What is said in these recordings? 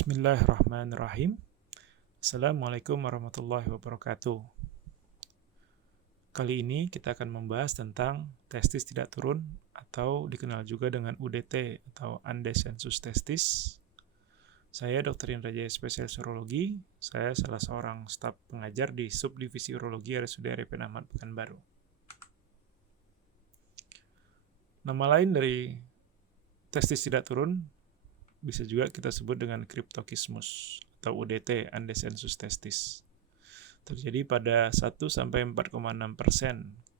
Bismillahirrahmanirrahim. Assalamualaikum warahmatullahi wabarakatuh. Kali ini kita akan membahas tentang testis tidak turun atau dikenal juga dengan UDT atau Undescensus Testis. Saya Dr. Indra Jaya, spesialis urologi. Saya salah seorang staf pengajar di Subdivisi Urologi RSUD Arifin Ahmad Pekanbaru. Nama lain dari testis tidak turun bisa juga kita sebut dengan cryptorchidismus atau UDT, Undescensus Testis. Terjadi pada 1-4,6%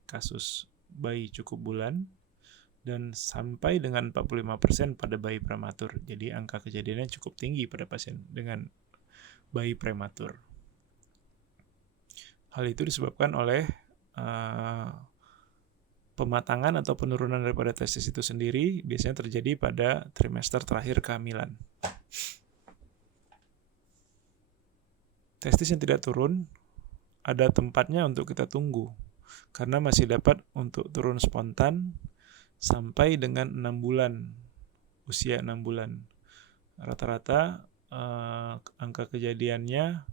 kasus bayi cukup bulan dan sampai dengan 45% pada bayi prematur. Jadi angka kejadiannya cukup tinggi pada pasien dengan bayi prematur. Hal itu disebabkan oleh pematangan atau penurunan daripada testis itu sendiri biasanya terjadi pada trimester terakhir kehamilan. Testis yang tidak turun ada tempatnya untuk kita tunggu karena masih dapat untuk turun spontan sampai dengan 6 bulan, usia 6 bulan. Rata-rata angka kejadiannya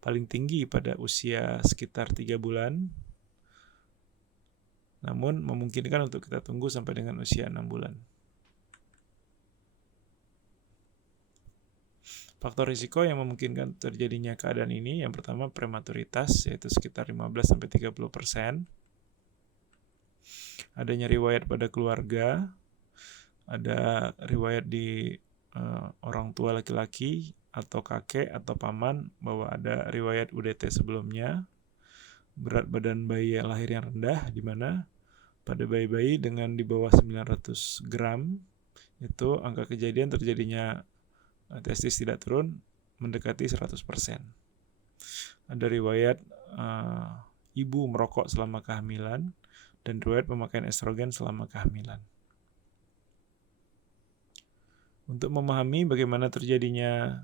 paling tinggi pada usia sekitar 3 bulan. Namun memungkinkan untuk kita tunggu sampai dengan usia 6 bulan. Faktor risiko yang memungkinkan terjadinya keadaan ini, yang pertama prematuritas, yaitu sekitar 15-30%. Adanya riwayat pada keluarga, ada riwayat di orang tua laki-laki atau kakek atau paman bahwa ada riwayat UDT sebelumnya. Berat badan bayi yang lahir yang rendah, di mana pada bayi-bayi dengan di bawah 900 gram itu angka kejadian terjadinya testis tidak turun mendekati 100%. Ada riwayat ibu merokok selama kehamilan dan riwayat pemakaian estrogen selama kehamilan. Untuk memahami bagaimana terjadinya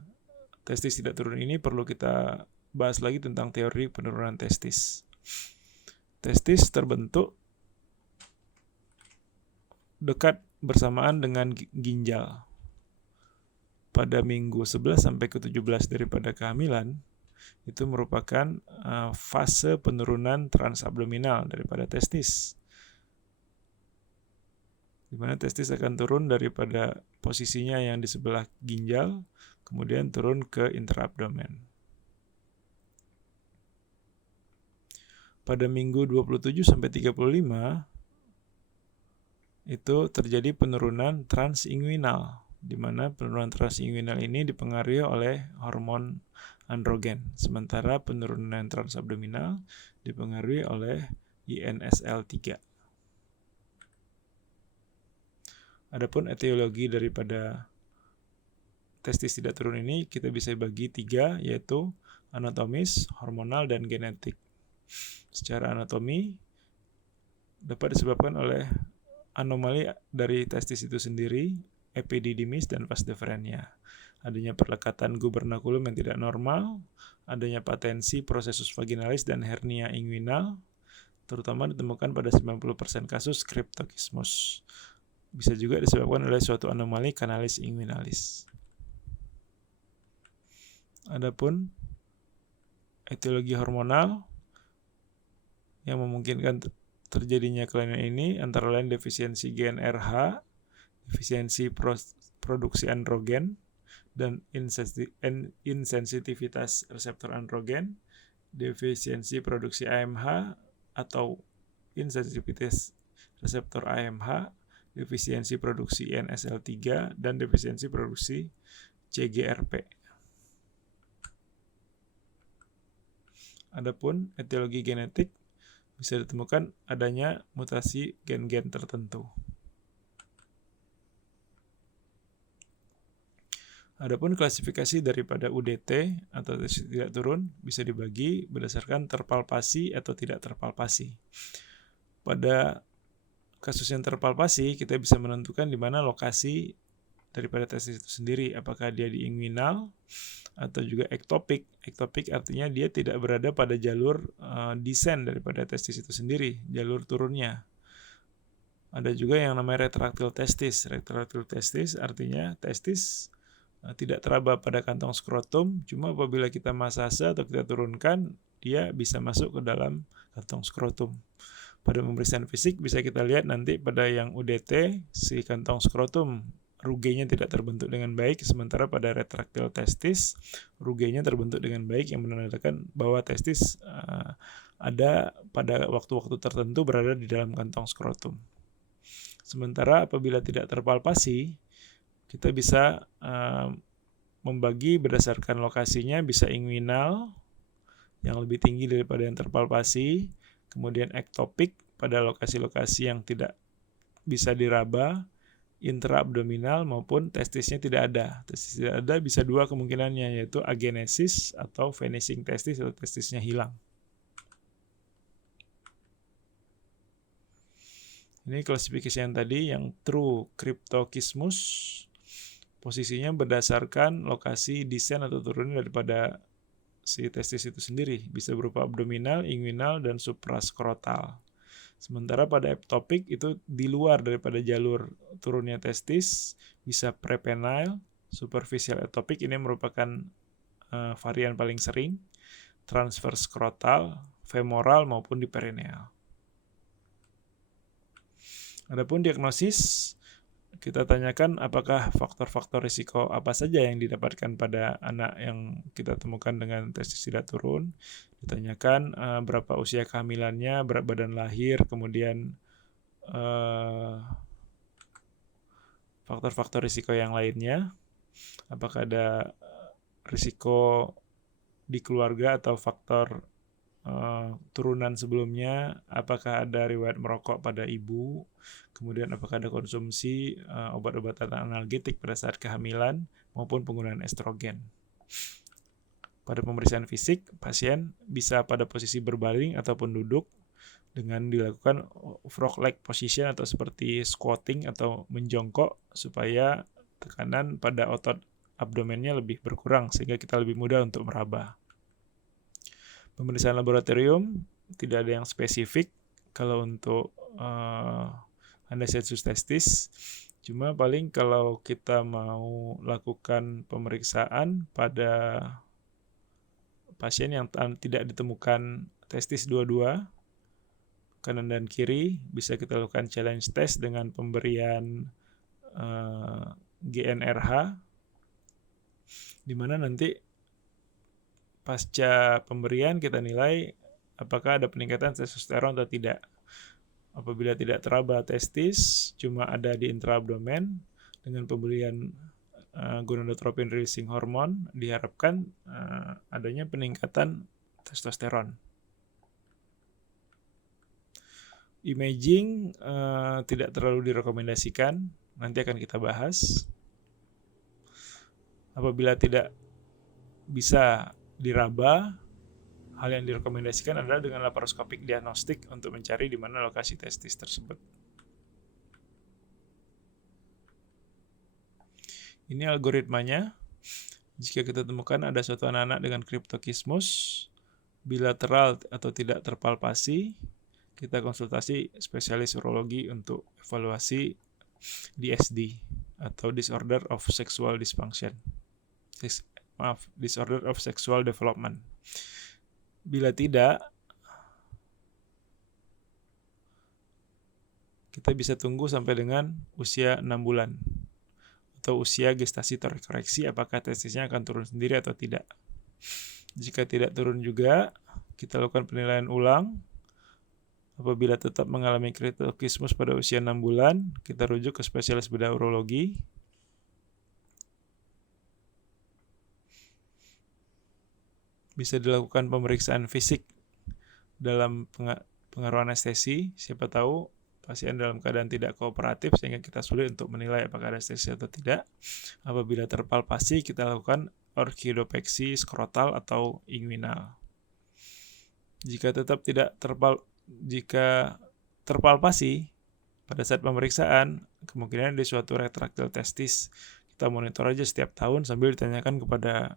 testis tidak turun ini perlu kita bahas lagi tentang teori penurunan testis. Testis terbentuk dekat bersamaan dengan ginjal. Pada minggu 11 sampai ke 17 daripada kehamilan, itu merupakan fase penurunan transabdominal daripada testis. Di mana testis akan turun daripada posisinya yang di sebelah ginjal, kemudian turun ke intraabdomen. Pada minggu 27 sampai 35 itu terjadi penurunan transinguinal, di mana penurunan transinguinal ini dipengaruhi oleh hormon androgen, sementara penurunan transabdominal dipengaruhi oleh INSL3. Adapun etiologi daripada testis tidak turun ini kita bisa bagi 3, yaitu anatomis, hormonal, dan genetik. Secara anatomi dapat disebabkan oleh anomali dari testis itu sendiri, epididymis dan vas deferens. Adanya perlekatan gubernaculum yang tidak normal, adanya patensi processus vaginalis dan hernia inguinal, terutama ditemukan pada 90% kasus cryptorchidismus. Bisa juga disebabkan oleh suatu anomali canalis inguinalis. Adapun etiologi hormonal yang memungkinkan terjadinya kelainan ini antara lain defisiensi gen RH, defisiensi produksi androgen, dan insensitivitas reseptor androgen, defisiensi produksi AMH atau insensitivitas reseptor AMH, defisiensi produksi INSL3, dan defisiensi produksi CGRP. Adapun etiologi genetik bisa ditemukan adanya mutasi gen-gen tertentu. Adapun klasifikasi daripada UDT atau testis tidak turun bisa dibagi berdasarkan terpalpasi atau tidak terpalpasi. Pada kasus yang terpalpasi, kita bisa menentukan di mana lokasi daripada testis itu sendiri, apakah dia di inguinal atau juga ektopik. Ektopik artinya dia tidak berada pada jalur descent daripada testis itu sendiri, jalur turunnya. Ada juga yang namanya retraktil testis. Retraktil testis artinya testis tidak teraba pada kantong skrotum, cuma apabila kita masase atau kita turunkan, dia bisa masuk ke dalam kantong skrotum. Pada pemeriksaan fisik bisa kita lihat nanti pada yang UDT, si kantong skrotum rugenya tidak terbentuk dengan baik, sementara pada retraktil testis rugenya terbentuk dengan baik, yang menandakan bahwa testis ada pada waktu-waktu tertentu berada di dalam kantong skrotum. Sementara apabila tidak terpalpasi, kita bisa membagi berdasarkan lokasinya, bisa inguinal yang lebih tinggi daripada yang terpalpasi, kemudian ektopik pada lokasi-lokasi yang tidak bisa diraba, intraabdominal maupun testisnya tidak ada. Testis tidak ada bisa dua kemungkinannya, yaitu agenesis atau vanishing testis atau testisnya hilang. Ini klasifikasi yang tadi, yang true cryptokismus, posisinya berdasarkan lokasi descent atau turunnya daripada si testis itu sendiri. Bisa berupa abdominal, inguinal, dan supraskrotal. Sementara pada ektopik itu di luar daripada jalur turunnya testis, bisa prepenile, superficial ektopik, ini merupakan varian paling sering, transverse skrotal, femoral maupun di perineal. Adapun diagnosis, kita tanyakan apakah faktor-faktor risiko apa saja yang didapatkan pada anak yang kita temukan dengan testis tidak turun. Ditanyakan berapa usia kehamilannya, berat badan lahir, kemudian faktor-faktor risiko yang lainnya. Apakah ada risiko di keluarga atau faktor turunan sebelumnya, apakah ada riwayat merokok pada ibu, kemudian apakah ada konsumsi obat-obatan analgetik pada saat kehamilan maupun penggunaan estrogen. Pada pemeriksaan fisik, pasien bisa pada posisi berbaring ataupun duduk dengan dilakukan frog leg position atau seperti squatting atau menjongkok supaya tekanan pada otot abdomennya lebih berkurang sehingga kita lebih mudah untuk meraba. Pemeriksaan laboratorium tidak ada yang spesifik kalau untuk anastomosis testis. Cuma paling kalau kita mau lakukan pemeriksaan pada pasien yang tidak ditemukan testis dua-dua, kanan dan kiri, bisa kita lakukan challenge test dengan pemberian GnRH, di mana nanti pasca pemberian kita nilai apakah ada peningkatan testosteron atau tidak. Apabila tidak teraba testis, cuma ada di intraabdomen, dengan pemberian gonadotropin releasing hormone diharapkan adanya peningkatan testosteron. Imaging tidak terlalu direkomendasikan, nanti akan kita bahas. Apabila tidak bisa diraba, hal yang direkomendasikan adalah dengan laparoskopik diagnostik untuk mencari di mana lokasi testis tersebut. Ini algoritmanya. Jika kita temukan ada suatu anak-anak dengan cryptokismus bilateral atau tidak terpalpasi, kita konsultasi spesialis urologi untuk evaluasi DSD atau Disorder of Sexual Dysfunction. Disorder of Sexual Development. Bila tidak, kita bisa tunggu sampai dengan usia 6 bulan atau usia gestasi terkoreksi apakah testisnya akan turun sendiri atau tidak. Jika tidak turun juga, kita lakukan penilaian ulang. Apabila tetap mengalami cryptokismus pada usia 6 bulan, kita rujuk ke spesialis bedah urologi. Bisa dilakukan pemeriksaan fisik dalam pengaruh anestesi. Siapa tahu pasien dalam keadaan tidak kooperatif sehingga kita sulit untuk menilai apakah ada anestesi atau tidak. Apabila terpalpasi, kita lakukan orchidopeksi skrotal atau inguinal. Jika tetap tidak terpalpasi pada saat pemeriksaan, kemungkinan ada suatu retraktil testis. Kita monitor aja setiap tahun sambil ditanyakan kepada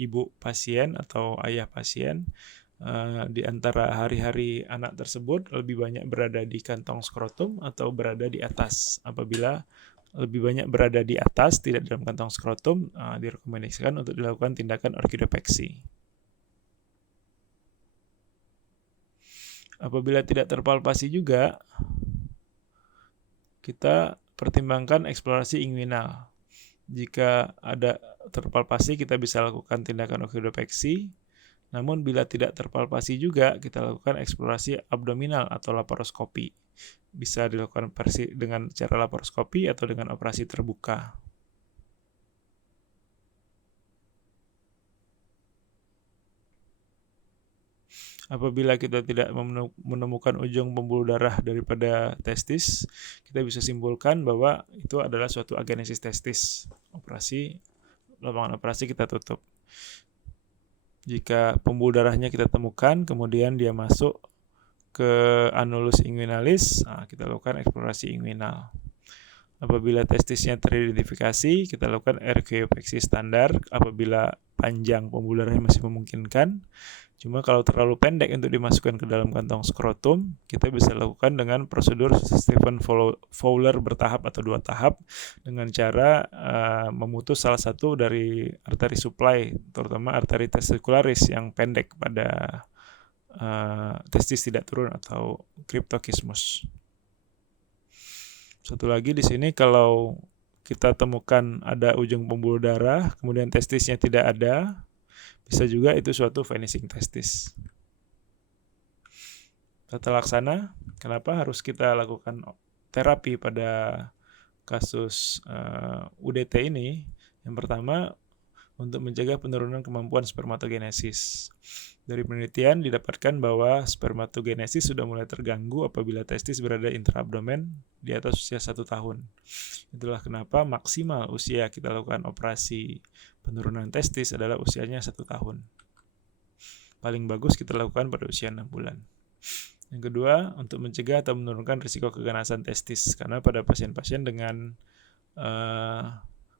ibu pasien atau ayah pasien di antara hari-hari anak tersebut lebih banyak berada di kantong skrotum atau berada di atas. Apabila lebih banyak berada di atas, tidak dalam kantong skrotum, direkomendasikan untuk dilakukan tindakan orkidopeksi. Apabila tidak terpalpasi juga, kita pertimbangkan eksplorasi inguinal. Jika ada terpalpasi, kita bisa lakukan tindakan orkidopeksi. Namun bila tidak terpalpasi juga, kita lakukan eksplorasi abdominal atau laparoskopi. Bisa dilakukan dengan cara laparoskopi atau dengan operasi terbuka. Apabila kita tidak menemukan ujung pembuluh darah daripada testis, kita bisa simpulkan bahwa itu adalah suatu agenesis testis. Lapangan operasi kita tutup. Jika pembuluh darahnya kita temukan, kemudian dia masuk ke annulus inguinalis, kita lakukan eksplorasi inguinal. Apabila testisnya teridentifikasi, kita lakukan ergopeksi standar apabila panjang pembuluh darahnya masih memungkinkan. Cuma kalau terlalu pendek untuk dimasukkan ke dalam kantong skrotum, kita bisa lakukan dengan prosedur Stephen Fowler bertahap atau 2 tahap dengan cara memutus salah satu dari arteri supply, terutama arteri testicularis yang pendek pada testis tidak turun atau cryptorchizmus. Satu lagi di sini, kalau kita temukan ada ujung pembuluh darah, kemudian testisnya tidak ada, bisa juga itu suatu vanishing testis. Tata laksana, kenapa harus kita lakukan terapi pada kasus UDT ini? Yang pertama, untuk mencegah penurunan kemampuan spermatogenesis. Dari penelitian didapatkan bahwa spermatogenesis sudah mulai terganggu apabila testis berada intraabdomen di atas usia 1 tahun. Itulah kenapa maksimal usia kita lakukan operasi penurunan testis adalah usianya 1 tahun. Paling bagus kita lakukan pada usia 6 bulan. Yang kedua, untuk mencegah atau menurunkan risiko keganasan testis. Karena pada pasien-pasien dengan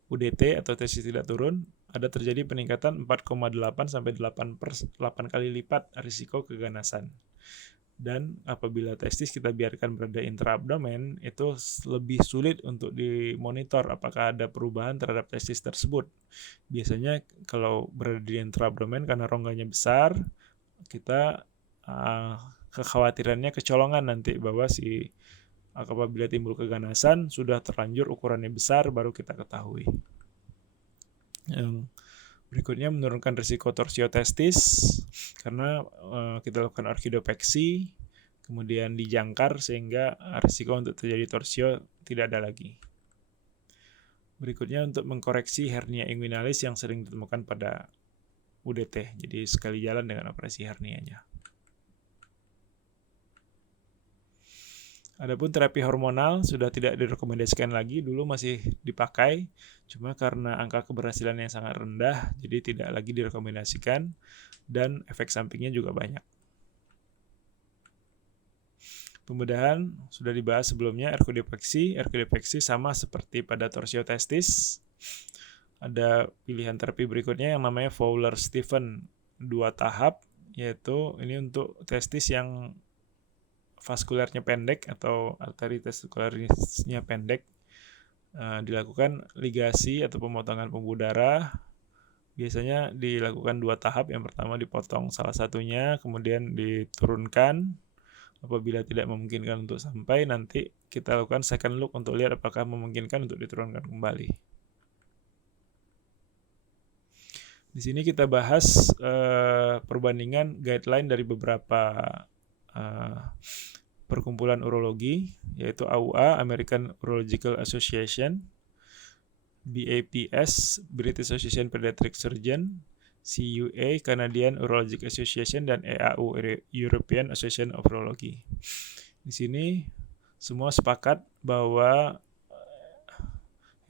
UDT atau testis tidak turun, ada terjadi peningkatan 4,8 sampai 8 kali lipat risiko keganasan. Dan apabila testis kita biarkan berada intraabdomen, itu lebih sulit untuk dimonitor apakah ada perubahan terhadap testis tersebut. Biasanya kalau berada di intraabdomen karena rongganya besar, kita kekhawatirannya kecolongan nanti bahwa apabila timbul keganasan sudah terlanjur ukurannya besar, baru kita ketahui. Yang berikutnya, menurunkan risiko torsio testis karena kita lakukan orkidopeksi, kemudian dijangkar sehingga risiko untuk terjadi torsio tidak ada lagi. Berikutnya, untuk mengkoreksi hernia inguinalis yang sering ditemukan pada UDT, jadi sekali jalan dengan operasi hernianya. Adapun terapi hormonal sudah tidak direkomendasikan lagi, dulu masih dipakai, cuma karena angka keberhasilan yang sangat rendah, jadi tidak lagi direkomendasikan, dan efek sampingnya juga banyak. Pembedahan sudah dibahas sebelumnya, ergodopeksi sama seperti pada torsio testis. Ada pilihan terapi berikutnya yang namanya Fowler-Stephen 2 tahap, yaitu ini untuk testis yang vaskulernya pendek atau arteri testikularisnya pendek. Dilakukan ligasi atau pemotongan pembuluh darah. Biasanya dilakukan 2 tahap. Yang pertama dipotong salah satunya, kemudian diturunkan. Apabila tidak memungkinkan untuk sampai, nanti kita lakukan second look untuk lihat apakah memungkinkan untuk diturunkan kembali. Di sini kita bahas perbandingan guideline dari beberapa perkumpulan urologi, yaitu AUA, American Urological Association, BAPS, British Association Pediatric Surgeon, CUA, Canadian Urologic Association, dan EAU, European Association of Urology. Di sini semua sepakat bahwa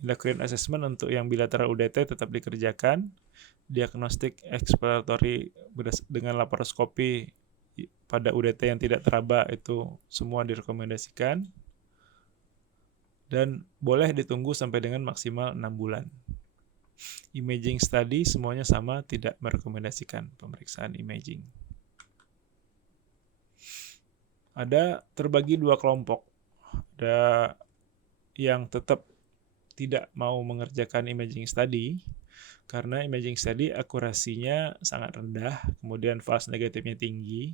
endocrine assessment untuk yang bilateral UDT tetap dikerjakan, diagnostik eksploratory dengan laparoskopi pada UDT yang tidak teraba itu semua direkomendasikan, dan boleh ditunggu sampai dengan maksimal 6 bulan. Imaging study semuanya sama, tidak merekomendasikan pemeriksaan imaging. Ada terbagi 2 kelompok. Ada yang tetap tidak mau mengerjakan imaging study karena imaging study akurasinya sangat rendah, kemudian false negatifnya tinggi,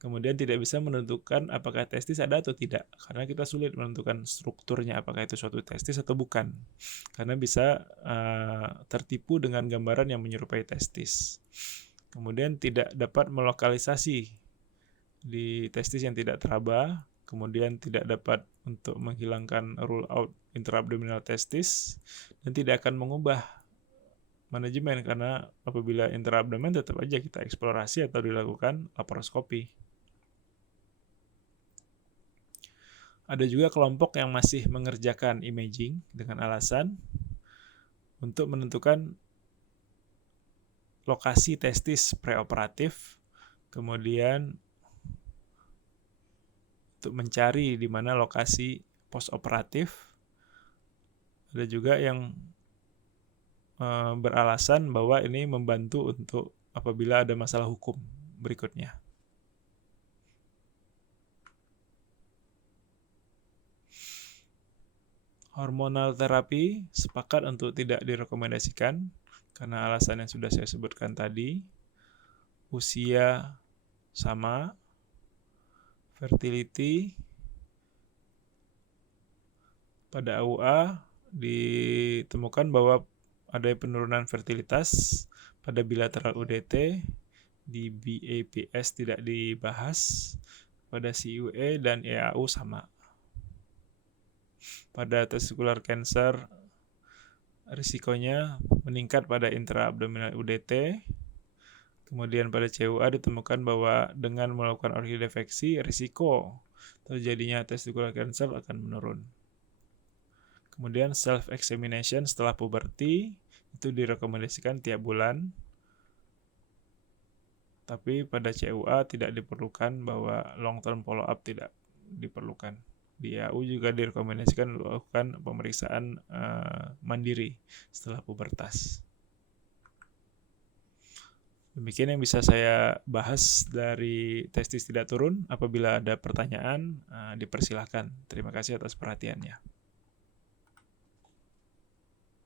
kemudian tidak bisa menentukan apakah testis ada atau tidak, karena kita sulit menentukan strukturnya apakah itu suatu testis atau bukan, karena bisa tertipu dengan gambaran yang menyerupai testis. Kemudian tidak dapat melokalisasi di testis yang tidak teraba, kemudian tidak dapat untuk menghilangkan rule out intraabdominal testis, dan tidak akan mengubah manajemen karena apabila intraabdomen tetap aja kita eksplorasi atau dilakukan laparoskopi. Ada juga kelompok yang masih mengerjakan imaging dengan alasan untuk menentukan lokasi testis preoperatif, kemudian untuk mencari di mana lokasi postoperatif. Ada juga yang beralasan bahwa ini membantu untuk apabila ada masalah hukum berikutnya. Hormonal terapi sepakat untuk tidak direkomendasikan karena alasan yang sudah saya sebutkan tadi. Usia sama, fertility pada AUA ditemukan bahwa ada penurunan fertilitas pada bilateral UDT, di BAPS tidak dibahas, pada CUE dan EAU sama. Pada testicular cancer, risikonya meningkat pada intraabdominal UDT. Kemudian pada CUA ditemukan bahwa dengan melakukan orkidefeksi, risiko terjadinya testicular cancer akan menurun. Kemudian self-examination setelah puberti itu direkomendasikan tiap bulan. Tapi pada CUA tidak diperlukan, bahwa long-term follow-up tidak diperlukan. Di AU juga direkomendasikan melakukan pemeriksaan mandiri setelah pubertas. Demikian yang bisa saya bahas dari testis tidak turun. Apabila ada pertanyaan, dipersilahkan. Terima kasih atas perhatiannya.